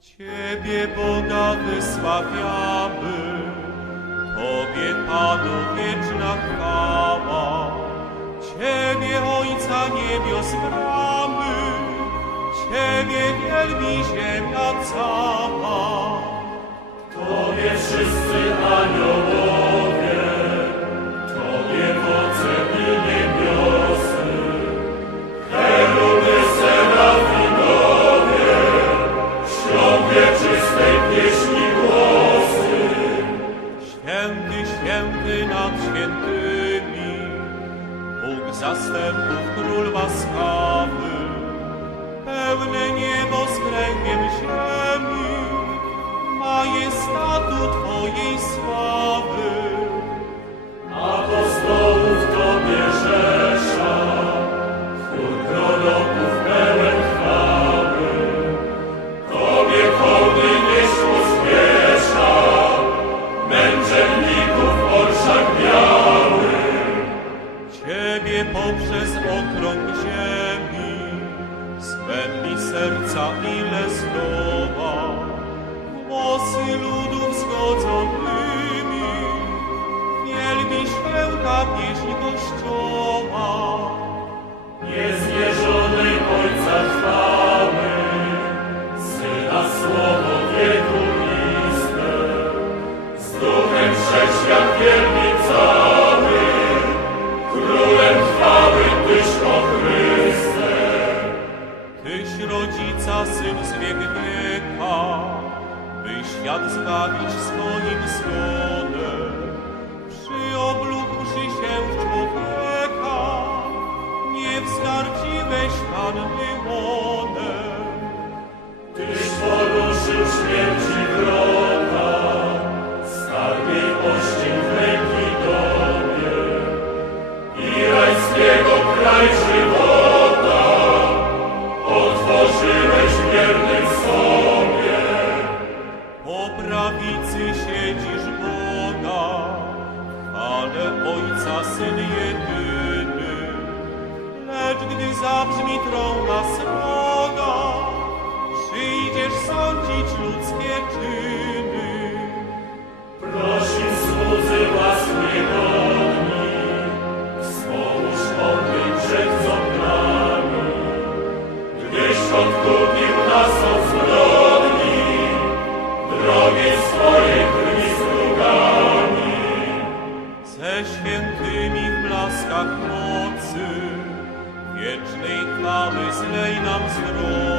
Ciebie Boga wysławiamy, Tobie Panu wieczna chwała. Ciebie Ojca niebios bramy, Ciebie wielbi ziemia cała. Święty, nad świętymi, Bóg zastępów, król łaskawy, pełne niebo z ziemi, Ciebie poprzez okrąg ziemi, swędli serca ile zdoła, głosy ludów zgodzonymi, wielbi święta pieśń Kościoła. Rodzica, syn z wiek wieka, by świat zbawić swoim zgonem. Przyoblógłszy się w człowieka, nie wzgardziłeś Panny łonem. Po prawicy siedzisz Boga, ale Ojca Syn jedyny. Lecz gdy zabrzmi trąba sroga, przyjdziesz sądzić ludzkie czyny. Prosim słudzy łask niegodni, wspomóż mądry grzech co nami. Gdyś odkupił nas od zbrodni, Ze świętymi w blaskach mocy, wiecznej chwały zlej nam o